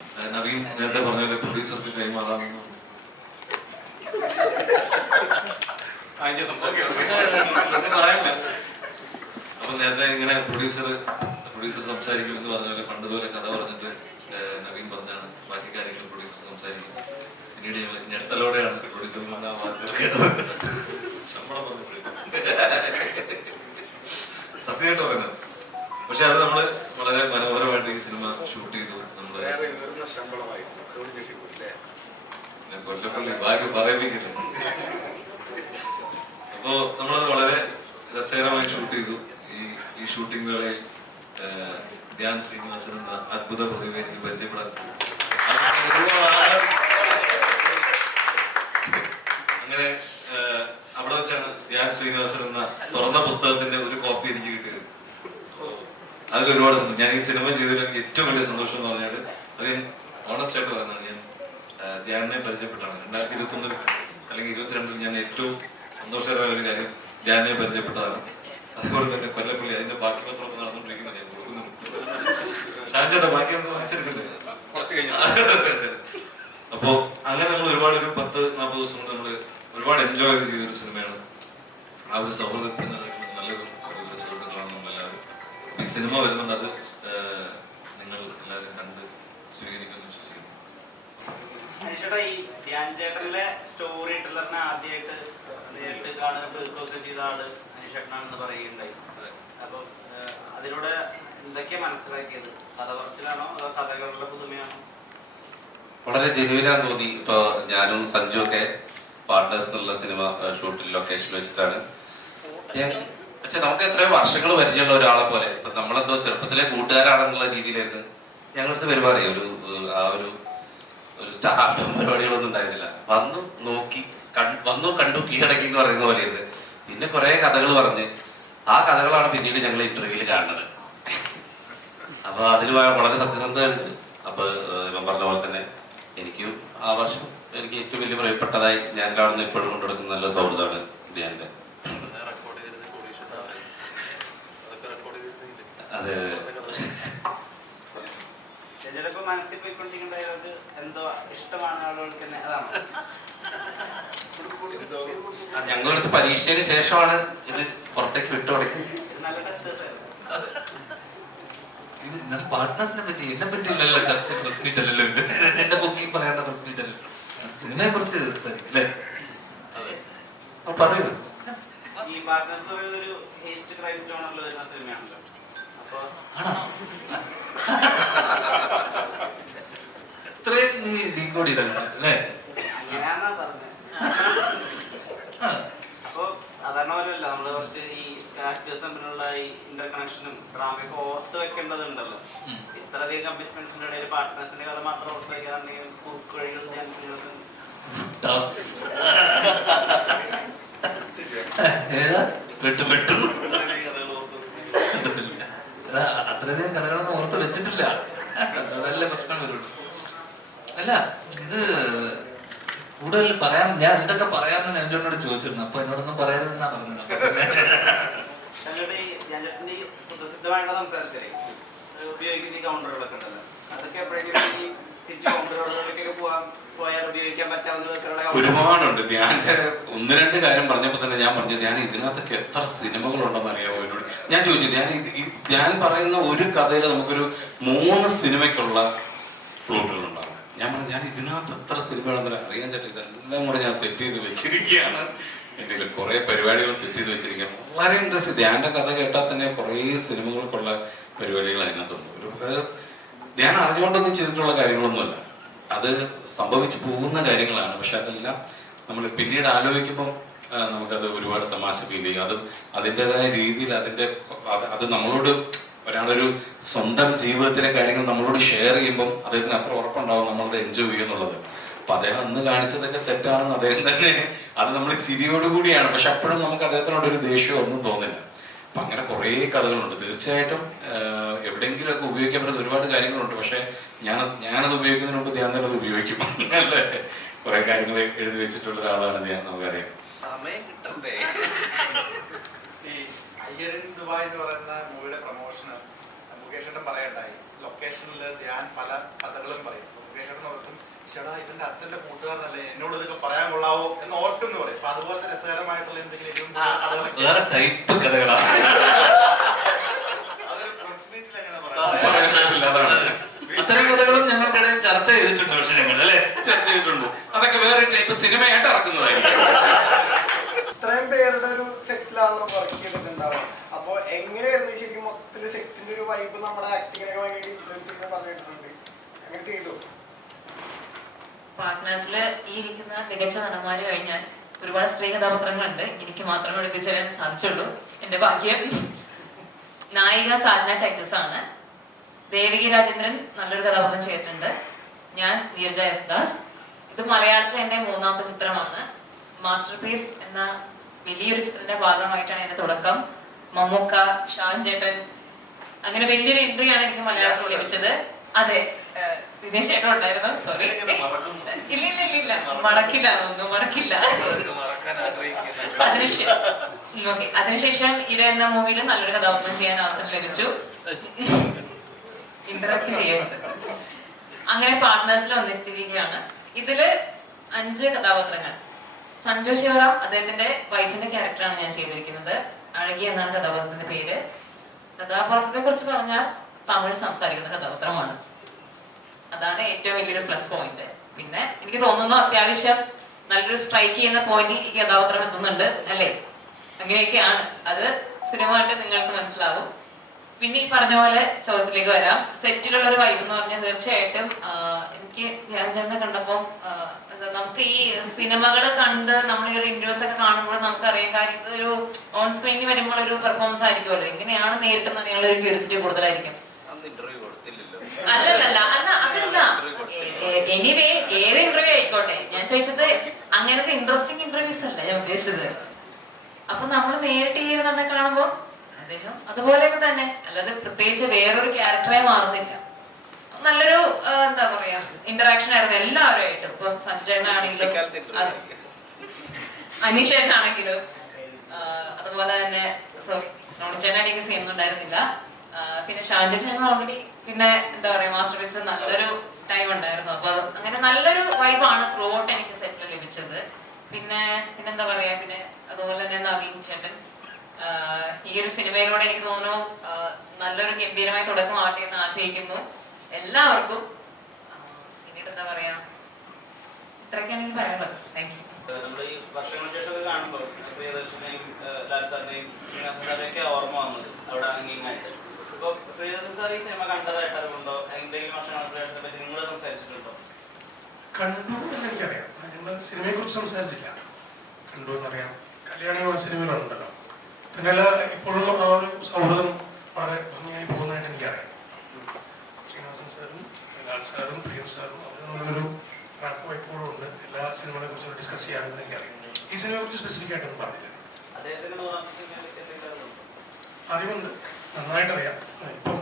നവീൻ നേരത്തെ പറഞ്ഞ പ്രൊഡ്യൂസർക്ക് കൈമാറാമെന്ന് പറയാനില്ല. അപ്പൊ നേരത്തെ ഇങ്ങനെ പ്രൊഡ്യൂസർ സംസാരിക്കുമെന്ന് പറഞ്ഞ പോലെ പണ്ടുപോലെ കഥ പറഞ്ഞിട്ട് നവീൻ പറഞ്ഞാണ് ബാക്കി കാര്യങ്ങൾ പ്രൊഡ്യൂസർ സംസാരിക്കും. പിന്നീട് ഞങ്ങൾ ഞെട്ടലോടെയാണ് പ്രൊഡ്യൂസർ കേട്ടത്. ശമ്പളം സത്യമായിട്ട് പറയുന്നത്. പക്ഷെ അത് നമ്മള് വളരെ മനോഹരമായിട്ട് ഈ സിനിമ ഷൂട്ട് ചെയ്തു. നമ്മള് കൊല്ലപ്പള്ളി ഭാഗ്യം പറയിപ്പിക്കില്ല. അപ്പോ നമ്മളത് വളരെ രസകരമായി ഷൂട്ട് ചെയ്തു. ഈ ഷൂട്ടിംഗ് വേളയിൽ ധ്യാൻ ശ്രീനിവാസൻ എന്ന അത്ഭുത പ്രതിഭയെ എനിക്ക് പരിചയപ്പെടാൻ സാധിച്ചു. അങ്ങനെ അവിടെ വെച്ചാണ് ധ്യാൻ ശ്രീനിവാസൻ എന്ന തുറന്ന പുസ്തകത്തിന്റെ ഒരു കോപ്പി എനിക്ക് കിട്ടിയത്. അതിൽ ഒരുപാട് സന്തോഷം. ഞാൻ ഈ സിനിമ ചെയ്തതിൽ എനിക്ക് ഏറ്റവും വലിയ സന്തോഷം എന്ന് പറഞ്ഞാൽ അത് ഞാൻ ഓണസ്റ്റ് ആയിട്ട് പറഞ്ഞാൽ ഞാൻ ധ്യാനിനെ പരിചയപ്പെട്ടാണ്. 2021 അല്ലെങ്കിൽ 2022 ഞാൻ ഏറ്റവും സന്തോഷകരമായ ഒരു കാര്യം ധ്യാനിനെ പരിചയപ്പെട്ടതാണ്. അതുപോലെ തന്നെ കൊല്ലപ്പള്ളി അതിന്റെ ബാക്കി പത്രമൊക്കെ നടന്നുകൊണ്ടിരിക്കുന്നത് ഞാൻ കൊടുക്കുന്നുണ്ട്. ഷാൻചേട്ടാ ബാക്കി നമുക്ക് വാങ്ങിച്ചെടുക്കുന്നത് കുറച്ച് കഴിഞ്ഞാൽ. അപ്പോ അങ്ങനെ നമ്മൾ ഒരുപാട് ഒരു 10-40 ദിവസം കൊണ്ട് നമ്മള് ഒരുപാട് എൻജോയ് ചെയ്തൊരു സിനിമയാണ്. ആ ഒരു സൗഹൃദത്തിന് നല്ലൊരു സുഹൃത്തുക്കളാണ് നമ്മളെല്ലാവരും. ഈ സിനിമ വരുന്നുണ്ട്. അത് നിങ്ങൾ എല്ലാവരും കണ്ട് സ്വീകരിക്കുമെന്ന് വിശ്വസിക്കുന്നു. ഈ ധ്യാൻ ചേട്ടനിലെ സ്റ്റോറി ടെല്ലറിനെ ആദ്യമായിട്ട് നേരിട്ട് കാണുകയൊക്കെ ചെയ്ത ആള് അനീഷേട്ടനാണെന്ന് പറയുകയുണ്ടായി. അപ്പൊ അതിലൂടെ എന്തൊക്കെയാ മനസ്സിലാക്കിയത്? കഥ പറച്ചിലാണോ അതോ കഥകളുടെ പുതുമയാണോ? വളരെ ജെനുവിനാന്ന് തോന്നി. ഇപ്പൊ ഞാനും സഞ്ജു ഒക്കെ പാർട്ട്നേഴ്സ് എന്നുള്ള സിനിമ ഷൂട്ടിൽ ലൊക്കേഷനിൽ വെച്ചിട്ടാണ്. പക്ഷെ നമുക്ക് എത്രയോ വർഷങ്ങൾ പരിചയമുള്ള ഒരാളെ പോലെ ഇപ്പൊ നമ്മളെന്തോ ചെറുപ്പത്തിലെ കൂട്ടുകാരാണെന്നുള്ള രീതിയിലായിരുന്നു ഞങ്ങളടുത്ത് പെരുമാറി. ഒരു സ്റ്റാർട്ടും പരിപാടികളൊന്നും ഉണ്ടായിരുന്നില്ല. വന്നു കണ്ടു കീഴടക്കി എന്ന് പറയുന്ന പോലെയായിരുന്നു. പിന്നെ കുറെ കഥകൾ പറഞ്ഞ് ആ കഥകളാണ് പിന്നീട് ഞങ്ങൾ ഇന്റർവ്യൂവിൽ കാണുന്നത്. അപ്പൊ അതിൽ വളരെ സത്യസന്ധത. അപ്പൊ ഇവൻ പറഞ്ഞ പോലെ തന്നെ എനിക്കും ആ വർഷം എനിക്ക് ഏറ്റവും വലിയ പ്രിയപ്പെട്ടതായി ഞാൻ കാണുന്ന ഇപ്പോഴും കൊണ്ടുനടക്കുന്ന നല്ല സൗഹൃദമാണ് ധ്യാന്റെ. അതെ മനസ്സിൽ പോയിക്കൊണ്ടിരിക്കുന്നത് എന്തോ ഇഷ്ടമാണ് ആളുകൾക്ക് തന്നെ. അതാണോ ഞങ്ങളടുത്ത് പരീക്ഷയ്ക്ക് ശേഷമാണ് ഇത് പുറത്തേക്ക് വിട്ടു തുടങ്ങിയത്. നല്ല ടെസ്റ്റേഴ്സ് ആയിരുന്നു. ഇത് പാർട്ട്നേഴ്സിനെ പറ്റി എന്നെ പറ്റിയില്ലല്ലോ ചർച്ച. പ്രസ് മീറ്റ് അല്ലല്ലോ എന്റെ ബുക്കിംഗ് പറയാനുള്ള പ്രസ് മീറ്റ് അല്ലല്ലോ. സിനിമയെ കുറിച്ച് അല്ലേ പറയൂ. ഈ പാർട്ട്നേഴ്സ് ഒരു ഹേസ്റ്റ് ക്രൈം ജോണറിൽ വരുന്ന സിനിമയാണല്ലോ. അപ്പൊ ഇത്രയും നീ ഡീകോഡ് ചെയ്തല്ലോ അല്ലേ? അങ്ങനെയാന്നാ പറഞ്ഞത്. അപ്പൊ സാധാരണ പോലെയല്ല നമ്മള് കുറച്ച് ഈ ആക്ടേഴ്സ് തമ്മിലുള്ള ഈ ഇന്റർ കണക്ഷനും ഡ്രാമയൊക്കെ ഓർത്ത് വെക്കേണ്ടതുണ്ടല്ലോ. ഇത്രയധികം കമ്മിറ്റ്മെന്റ്സിന്റെ ഇടയിൽ പാർട്ട്നേഴ്സിന്റെ കഥ മാത്രം ഓർത്ത് വെക്കാറുണ്ടെങ്കിൽ കുറുക്കുവഴികൾ അത്രയധികം കഥകളൊന്നും ഓർത്ത് വെച്ചിട്ടില്ല. അതല്ലേ പ്രശ്നം വരുള്ളൂ. അല്ല ഇത് കൂടുതൽ പറയാൻ ഞാൻ എന്തൊക്കെ പറയാമെന്ന് എന്നോട് ചോദിച്ചിരുന്നു. അപ്പൊ എന്നോടൊന്നും പറയാതെന്നാ പറഞ്ഞത്. സുപ്രസിദ്ധമായിട്ടുള്ള സംസാരത്തില് ഉപയോഗിക്കുന്ന കൗണ്ടറുകളൊക്കെ ഉണ്ടല്ലോ. അതൊക്കെ എപ്പോഴെങ്കിലും തിരിച്ചു കൗണ്ടറുകളിലേക്കൊക്കെ പോയാൽ ഉപയോഗിക്കാൻ പറ്റാവുന്ന ഒരുപാടുണ്ട്. ധ്യാന്റെ 1-2 കാര്യം പറഞ്ഞപ്പോ തന്നെ ഞാൻ പറഞ്ഞു ധ്യാൻ ഇതിനകത്തൊക്കെ എത്ര സിനിമകളുണ്ടെന്ന് അറിയാമോ എന്നോട് ഞാൻ ചോദിച്ചു. ധ്യാൻ പറയുന്ന ഒരു കഥയിൽ നമുക്കൊരു 3 സിനിമയ്ക്കുള്ള പ്ലോട്ടുകളുണ്ടാവും. ഞാൻ പറഞ്ഞു ഞാൻ ഇതിനകത്ത് എത്ര സിനിമകളെന്ന് അറിയാൻ ചേട്ടാ. ഇതെല്ലാം കൂടെ ഞാൻ സെറ്റ് ചെയ്ത് വെച്ചിരിക്കുകയാണ്. എൻ്റെ കുറെ പരിപാടികൾ സെറ്റ് ചെയ്ത് വെച്ചിരിക്കുക. വളരെ ഇൻട്രസ്റ്റ്. ധ്യാന്റെ കഥ കേട്ടാൽ തന്നെ കുറേ സിനിമകൾക്കുള്ള പരിപാടികൾ അതിനകത്തുണ്ട്. ഒരു ധ്യാൻ അറിഞ്ഞുകൊണ്ടൊന്നും ചെയ്തിട്ടുള്ള കാര്യങ്ങളൊന്നുമല്ല. അത് സംഭവിച്ചു പോകുന്ന കാര്യങ്ങളാണ്. പക്ഷെ അതെല്ലാം നമ്മൾ പിന്നീട് ആലോചിക്കുമ്പോൾ നമുക്കത് ഒരുപാട് തമാശ ഫീൽ ചെയ്യും. അത് അതിൻ്റെതായ രീതിയിൽ അത് നമ്മളോട് ഒരാളൊരു സ്വന്തം ജീവിതത്തിലെ കാര്യങ്ങൾ നമ്മളോട് ഷെയർ ചെയ്യുമ്പോൾ അദ്ദേഹത്തിന് അത്ര ഉറപ്പുണ്ടാവും നമ്മളത് എൻജോയ് ചെയ്യുന്നുള്ളത്. അപ്പൊ അദ്ദേഹം അന്ന് കാണിച്ചതൊക്കെ തെറ്റാണെന്ന് അദ്ദേഹം തന്നെ അത് നമ്മൾ ചിരിയോടുകൂടിയാണ്. പക്ഷെ അപ്പോഴും നമുക്ക് അദ്ദേഹത്തിനോടൊരു ദേഷ്യമോ ഒന്നും തോന്നില്ല. അപ്പൊ അങ്ങനെ കുറേ കഥകളുണ്ട്. തീർച്ചയായിട്ടും എവിടെയെങ്കിലുമൊക്കെ ഉപയോഗിക്കാൻ പറ്റുന്ന ഒരുപാട് കാര്യങ്ങളുണ്ട്. പക്ഷെ ഞാനത് ഉപയോഗിക്കുന്നതിന് മുമ്പ് ധ്യാൻ തന്നെ അത് ഉപയോഗിക്കും അല്ലേ. കുറെ കാര്യങ്ങൾ എഴുതി വെച്ചിട്ടുള്ള ഒരാളാണ് ധ്യാൻ. നമുക്കറിയാം. സമയം കിട്ടണ്ടേ? ഈ അയ്യരൻ ദുബായ് എന്ന് പറയുന്ന മൂവിയുടെ പ്രൊമോഷന് മുകേഷ് പറയണ്ടായി. ലൊക്കേഷനിൽ ഞാൻ പല കഥകളും പറയും. മുകേഷേട്ടൻ ഓർക്കും, ചേട്ടാ ഇവന്റെ അച്ഛന്റെ കൂട്ടുകാരനല്ലേ, എന്നോട് ഇതൊക്കെ പറയാൻ കൊള്ളാവോ എന്ന് ഓർക്കും എന്ന് പറയും. അപ്പൊ അതുപോലത്തെ രസകരമായിട്ടുള്ള എന്തെങ്കിലും വേറെ ടൈപ്പ് കഥകളാണ്. അതൊരു പ്രസ് മീറ്റിൽ അങ്ങനെ പറയാൻ പറ്റില്ല, അതാണ്. അത്തരം കഥകളും ഞങ്ങൾക്കിടയിൽ ചർച്ച ചെയ്തിട്ടുണ്ട്. പക്ഷെ ഞങ്ങൾ അല്ലേ ചർച്ച ചെയ്തിട്ടുണ്ട്. അതൊക്കെ വേറെ ടൈപ്പ് സിനിമയായിട്ട് ഇറക്കുന്നതായിരിക്കും. ഇത്രയും പേരുടെ ഒരു സെറ്റിലാണല്ലോ വർക്ക് ചെയ്തിട്ടുണ്ടാവുക. അപ്പൊ എങ്ങനെയായിരുന്നു ശരിക്കും മൊത്തത്തില് സെറ്റിന്റെ ഒരു വൈബ് നമ്മുടെ ആക്ടിങ്ങിനൊക്കെ ഭയങ്കര ഇൻഫ്ലുവൻസ് ചെയ്യുന്ന പറഞ്ഞിട്ടുണ്ട്? അങ്ങനെ ചെയ്തു? പാർട്ട്നേഴ്സില് ഈ ഇരിക്കുന്ന മികച്ച നടന്മാര് കഴിഞ്ഞാൽ ഒരുപാട് സ്ത്രീ കഥാപാത്രങ്ങളുണ്ട്. എനിക്ക് മാത്രമേ എടുപ്പിച്ചു തരാൻ സാധിച്ചുള്ളൂ. എന്റെ ഭാഗ്യം. നായിക സാധന ടൈറ്റസ് ആണ്. ദേവികി രാജേന്ദ്രൻ നല്ലൊരു കഥാപാത്രം ചെയ്തിട്ടുണ്ട്. ഞാൻ നീരജ എസ് ദാസ്. ഇത് മലയാളത്തിൽ എന്റെ 3ാമത്തെ ചിത്രമാണ്. മാസ്റ്റർ പീസ് എന്ന വലിയൊരു ചിത്രത്തിന്റെ ഭാഗമായിട്ടാണ് എന്റെ തുടക്കം. മമ്മൂക്ക, ഷാൻ ചേട്ടൻ, അങ്ങനെ വലിയൊരു എൻട്രി ആണ് എനിക്ക് മലയാളത്തിൽ ലഭിച്ചത്. അതെ, ദിനേശ് ചേട്ടൻ ഉണ്ടായിരുന്നു. സോറി, ഇല്ല മറക്കില്ല, ഒന്നും മറക്കില്ല. അതിനുശേഷം ഇര എന്ന മൂവിയിൽ നല്ലൊരു കഥാപാത്രം ചെയ്യാൻ അവസരം ലഭിച്ചു. ഇന്ററാക്ട് ചെയ്യുന്നത് അങ്ങനെ പാർട്ട്നേഴ്സിൽ വന്നിരിക്കുകയാണ്. ഇതില് 5 കഥാപാത്രങ്ങൾ. സഞ്ജു ശിവറാം അദ്ദേഹത്തിന്റെ വൈഫിന്റെ ക്യാരക്ടറാണ് ഞാൻ ചെയ്തിരിക്കുന്നത്. അഴകി എന്നാണ് കഥാപാത്രത്തിന്റെ പേര്. കഥാപാത്രത്തെ കുറിച്ച് പറഞ്ഞാൽ തമിഴ് സംസാരിക്കുന്ന കഥാപാത്രമാണ്. അതാണ് ഏറ്റവും വലിയൊരു പ്ലസ് പോയിന്റ്. പിന്നെ എനിക്ക് തോന്നുന്നു അത്യാവശ്യം നല്ലൊരു സ്ട്രൈക്ക് ചെയ്യുന്ന പോയിന്റ് ഈ കഥാപാത്രം എത്തുന്നുണ്ട് അല്ലേ? അങ്ങനെയൊക്കെയാണ്. അത് സിനിമ കണ്ട് നിങ്ങൾക്ക് മനസ്സിലാവും. പിന്നെ ഈ പറഞ്ഞ പോലെ ചോദ്യത്തിലേക്ക് വരാം. സെറ്റിലുള്ള ഒരു വൈബ് എന്ന് പറഞ്ഞാൽ തീർച്ചയായിട്ടും എനിക്ക് ധ്യാൻചന്ദ്രനെ കണ്ടപ്പോൾ നമുക്ക് ഈ സിനിമകൾ കണ്ട് നമ്മൾ ഈ ഒരു ഇന്റർവ്യൂസ് ഒക്കെ കാണുമ്പോൾ നമുക്കറിയാം കാര്യം ഇതൊരു ഓൺ സ്ക്രീനിൽ വരുമ്പോൾ ഒരു പെർഫോമൻസ് ആയിരിക്കുമല്ലോ. എങ്ങനെയാണ് നേരിട്ടെന്ന് അറിയാനുള്ള ഒരു ക്യൂരിയോസിറ്റി കൂടുതലായിരിക്കും. അല്ല അതല്ല, എനിവേ ഏത് ഇന്റർവ്യൂ ആയിക്കോട്ടെ, ഞാൻ ചോദിച്ചത് അങ്ങനത്തെ ഇൻട്രസ്റ്റിംഗ് ഇന്റർവ്യൂസ് അല്ല ഞാൻ ഉദ്ദേശിച്ചത്. അപ്പൊ നമ്മൾ നേരിട്ട് ഈ നമ്മെ കാണുമ്പോ അദ്ദേഹം അതുപോലെയൊക്കെ തന്നെ, അല്ലാതെ പ്രത്യേകിച്ച് വേറൊരു ക്യാരക്ടറെ മാറുന്നില്ല. നല്ലൊരു എന്താ പറയാ ഇന്ററാക്ഷൻ ആയിരുന്നു എല്ലാവരുമായിട്ടും. ഇപ്പൊ സഞ്ജയനാണെങ്കിലും അനീഷേട്ടനാണെങ്കിലും അതുപോലെ തന്നെ സോറി നോണിച്ചേട്ടൻ എനിക്ക് സീനൊന്നും ഉണ്ടായിരുന്നില്ല. പിന്നെ ഷാജൻ ഞങ്ങൾ ഓൾറെഡി പിന്നെ എന്താ പറയാ മാസ്റ്റർ പീസ് നല്ലൊരു ടൈം ഉണ്ടായിരുന്നു. അപ്പൊ അങ്ങനെ നല്ലൊരു വൈബാണ് ത്രൂ ഔട്ട് എനിക്ക് സെറ്റിൽ ലഭിച്ചത്. പിന്നെന്താ പറയാ, പിന്നെ അതുപോലെ തന്നെ നവീൻ ചേട്ടൻ ഈ ഒരു സിനിമയിലൂടെ എനിക്ക് തോന്നുന്നു നല്ലൊരു ഗംഭീരമായി തുടക്കമാവട്ടെ എന്ന് ആഗ്രഹിക്കുന്നു എല്ലാവർക്കും. പിന്നീട് എന്താ പറയാ, ഇത്രയൊക്കെയാണ് എനിക്ക് പറയാനുള്ളത്. Thank you. നമ്മൾ ഈ വർഷങ്ങൾക്ക് ശേഷം കാണുമ്പോൾ പ്രിയദർശനെയും ലാൽ സാറിനെയും ശ്രീനിവാസൻ സാറിനെയൊക്കെ ഓർമ്മ വന്നത് അവിടെ അംഗീകാരമായിട്ട്. ഇപ്പൊ പ്രിയദർശൻ സാർ ഈ സിനിമ കണ്ടതായിട്ട് അറിവുണ്ടോ? എന്തെങ്കിലും വർഷങ്ങൾക്ക് ശേഷത്തെ പറ്റി നിങ്ങൾ സംസാരിച്ചിട്ടുണ്ടോ? കണ്ടു എന്നെനിക്കറിയാം. ഞങ്ങൾ സിനിമയെ കുറിച്ച് സംസാരിച്ചില്ല. കണ്ടു എന്നറിയാം. കല്യാണി സിനിമയിലുണ്ടല്ലോ. പിന്നെ ഇപ്പോഴും ആ ഒരു സൗഹൃദം വളരെ ഭംഗിയായി പോകുന്നതായിട്ട് എനിക്കറിയാം. ശ്രീനിവാസൻ സാറും ലാൽ സാറും പ്രിയ സാറും അവർ തമ്മിലൊരു റാപ്പ് ഇപ്പോഴും ഉണ്ട്. എല്ലാ സിനിമകളെ കുറിച്ച് ഡിസ്കസ് ചെയ്യാറുണ്ടെന്ന് എനിക്കറിയാം. ഈ സിനിമയെ കുറിച്ച് സ്പെസിഫിക് ആയിട്ടൊന്നും പറഞ്ഞില്ല. അദ്ദേഹത്തിന് അറിവുണ്ട്, നന്നായിട്ടറിയാം. ഇപ്പം